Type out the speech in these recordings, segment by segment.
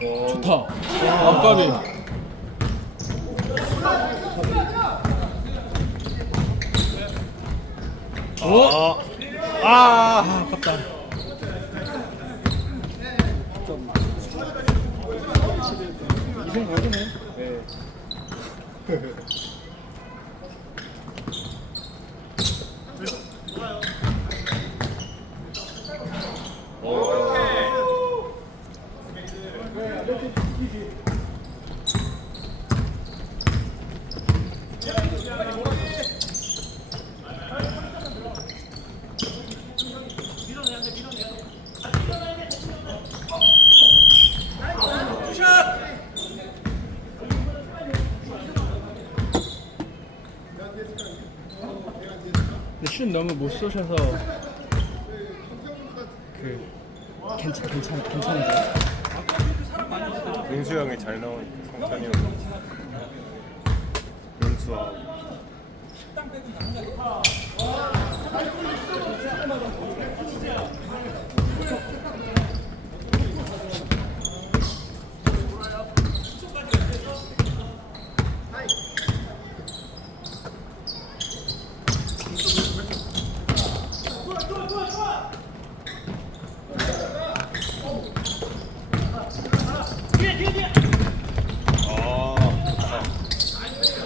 좋다. 아, 까비. 어? 아, 아, 아깝다. 이승 가겠네. 근데 슛 너무 못 쏘셔서 그 괜찮 괜찮 괜찮은데. 민수 형이 잘 나오니까 성찬이 형. 민수하고.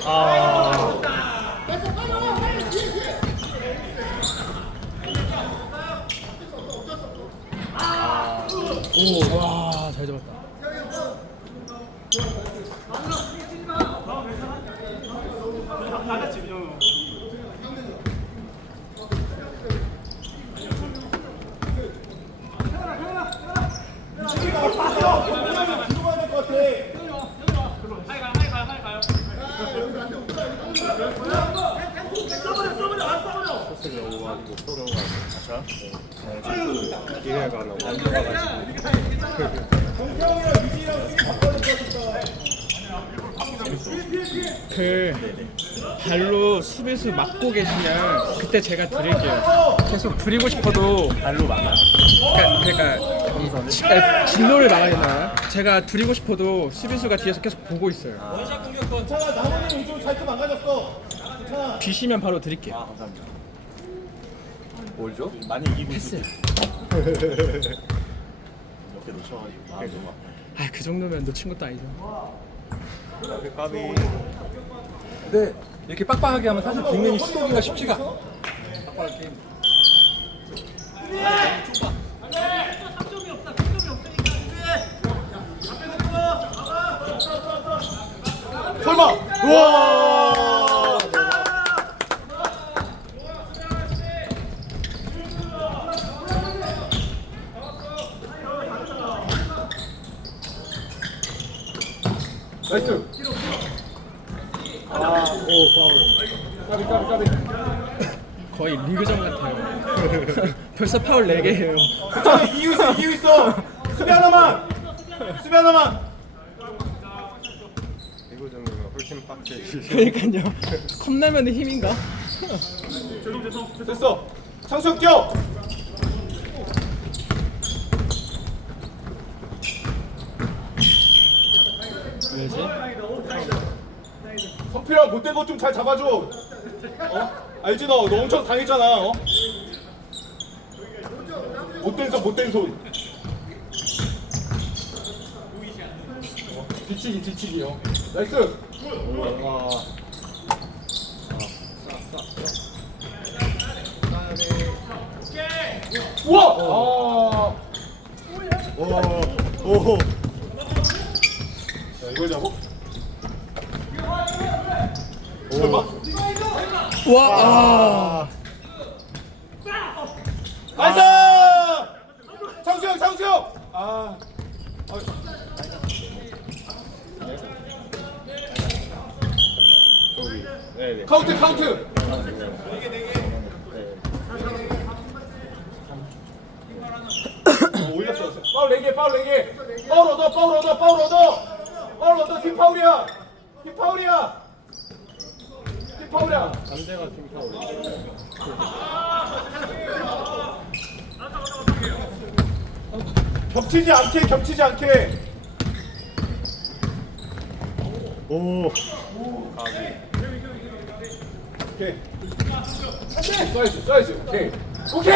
아. 오, 와, 잘 잡았다. 소스를 너무 가지고 쏘려고 하 자. 네. 기회가 너무 안 들어가지고. 그 발로 수비수 막고 계시면 그때 제가 드릴게요. 계속 드리고 싶어도 발로 막아. 그러니까, 그러니까 지- 아, 진로를 막아야 되나요? 제가 드리고 싶어도 수비수가 뒤에서 계속 보고 있어요. 뒤시면 바로 드릴게요. 아, 감사합니다. 뭘 줘? 많이 이기고 패스. 몇개 놓쳐가지고 마음이 너무 아파. 아, 그 정도면 놓친 것도 아니죠. 까비 까비. 근데 이렇게 빡빡하게 하면 사실 빅맨이 시도기가 쉽지가 않아. 설마! 우와! 나이스. 아, 오, 파울. 까비, 까비, 까비. 거의 리그전 같아요. 벌써 파울 4개예요. 이유 있어 이유 있어. 수비 하나만. 수비 하나만. 훨씬. 그러니까요. 컵라면의 힘인가? 됐어. 창수 뛰어. 성필아 못된 것 좀 잘 잡아줘. 어? 알지 너? 너 엄청 당했잖아. 어? 못된 손 못된 손. 어, 뒤치기, 뒤치기요. 나이스. 와. 우와! 아, 오. 오. 자 이걸 잡고. 설마? 와, 아. 나이스! 창수 형, 창수 형! 아. 네네. 카운트, 카운트. 어, 올렸어. 파울 4개, 파울 4개. 파울 얻어, 파울 얻어, 파울 얻어. 파울 얻어, 팀 파울이야. 팀 파울이야. 남자가 팀 파울. 겹치지 않게 겹치지 않게. 오. 오케이. 써야지 써야지 오케이. 오케이!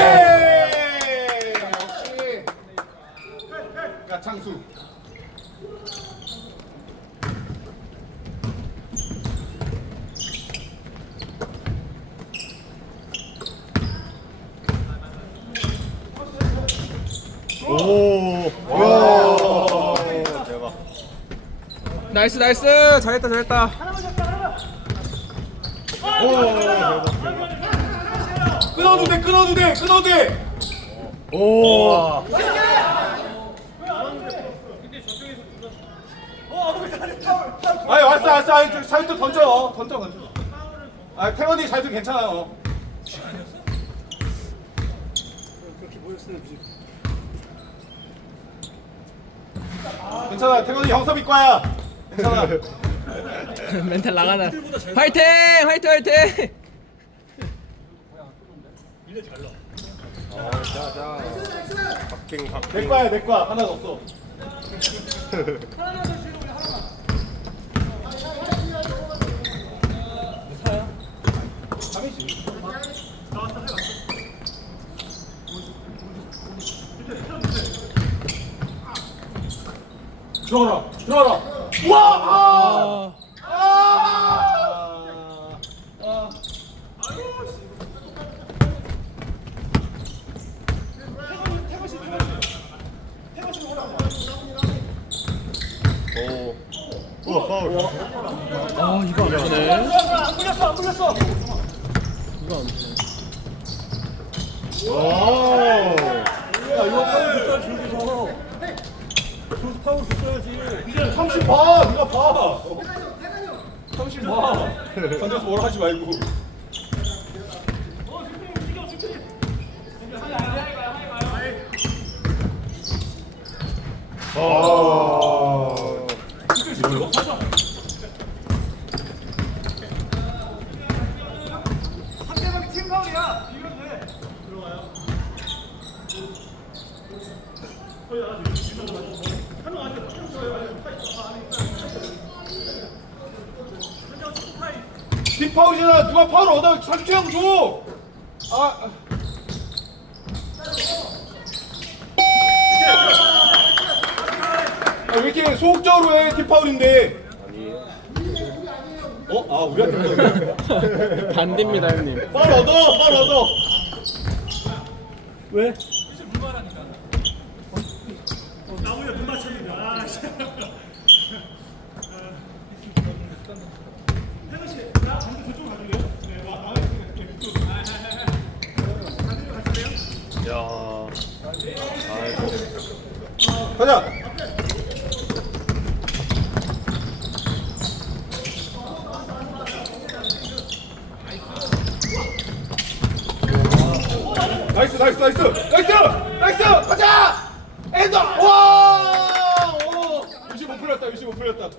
역시. 야 창수 오. 와. 대박. 나이스 나이스 잘했다 잘했다 끊어도 돼 끊어도 돼 끊어도 돼 오. 아니 왔어 왔어 아니 좀 살짝 던져 던져 던져 아 태원이 잘도 괜찮아요 괜찮아 태원이 형섭이과야. 괜찮아. 멘탈 나가나. 화이팅! 화이팅 화이팅! 박빙 박빙. 내 과야. 내과 하나도 없어 들어가라 들어가라 우와 아! 아! 아! 아 이거 안 되네 안 불렸어 안 불렸어 이거 안 되네 오. 야 이거 파울 줬어야 줄기서 저 파울 줬어야지 30 봐! 네가 봐! 30 봐! 던져서 뭐라 하지 말고 아. 뒷파울이잖아. 누가 파울 얻어? 상추형 줘! 아. 아, 왜 이렇게 소극적으로 해 뒷파울인데? 어? 아 우리한테 반대입니다 형님. 파울 얻어 파울 얻어. 왜? 야. 가자. 나이스 나이스 나이스. 나이스! 나이스! 가자! 엔더! 와! 오. 유시 못 풀렸다 유시 못 풀렸다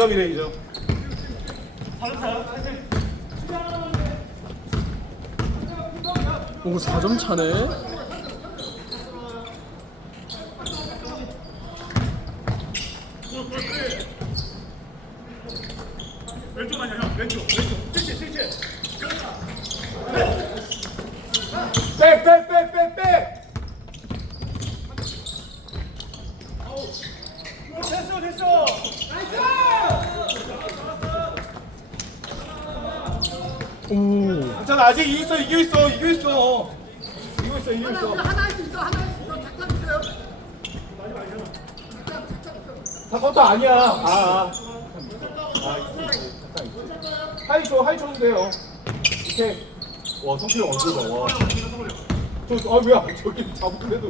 점이네이점 오 4점 차네. 백백백백백 오 괜찮아 아직 이기고 있어 이기고 있어 이기고 있어 이기고 있어 이기고 있어 하나 할 수 있어 하나 할 수 있어. 작전 있어요. 다 컸다 아니야. 아, 아. 하이 줘 하이 줘도 돼요. 오케이 와 성필이 언제다 와저아 뭐야 저기 잡으래도.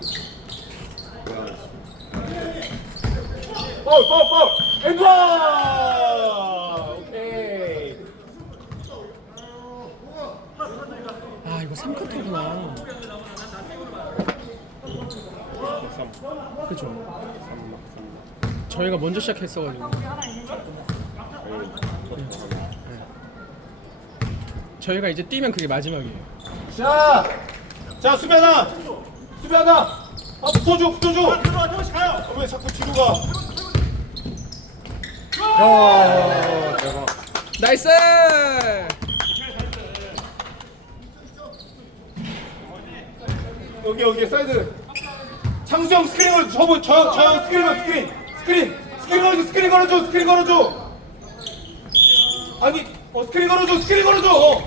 파울 파울 파울 엔드원 오케이 3쿼터구나 그쵸 저희가 먼저 시작했어가지고 네. 저희가 이제 뛰면 그게 마지막이에요 자, 자 수비 하나, 수비 하나. 아 붙어줘, 붙어줘. 아, 왜 자꾸 뒤로 가? 야, 대박. 나이스! 여기 여기 사이드. 창수 형 스크린을 저분 저형 저형 스크린을 스크린 스크린 스크린 걸어줘 스크린 걸어줘 스크린 걸어줘. 아니 어 스크린 걸어줘 스크린 걸어줘. 어.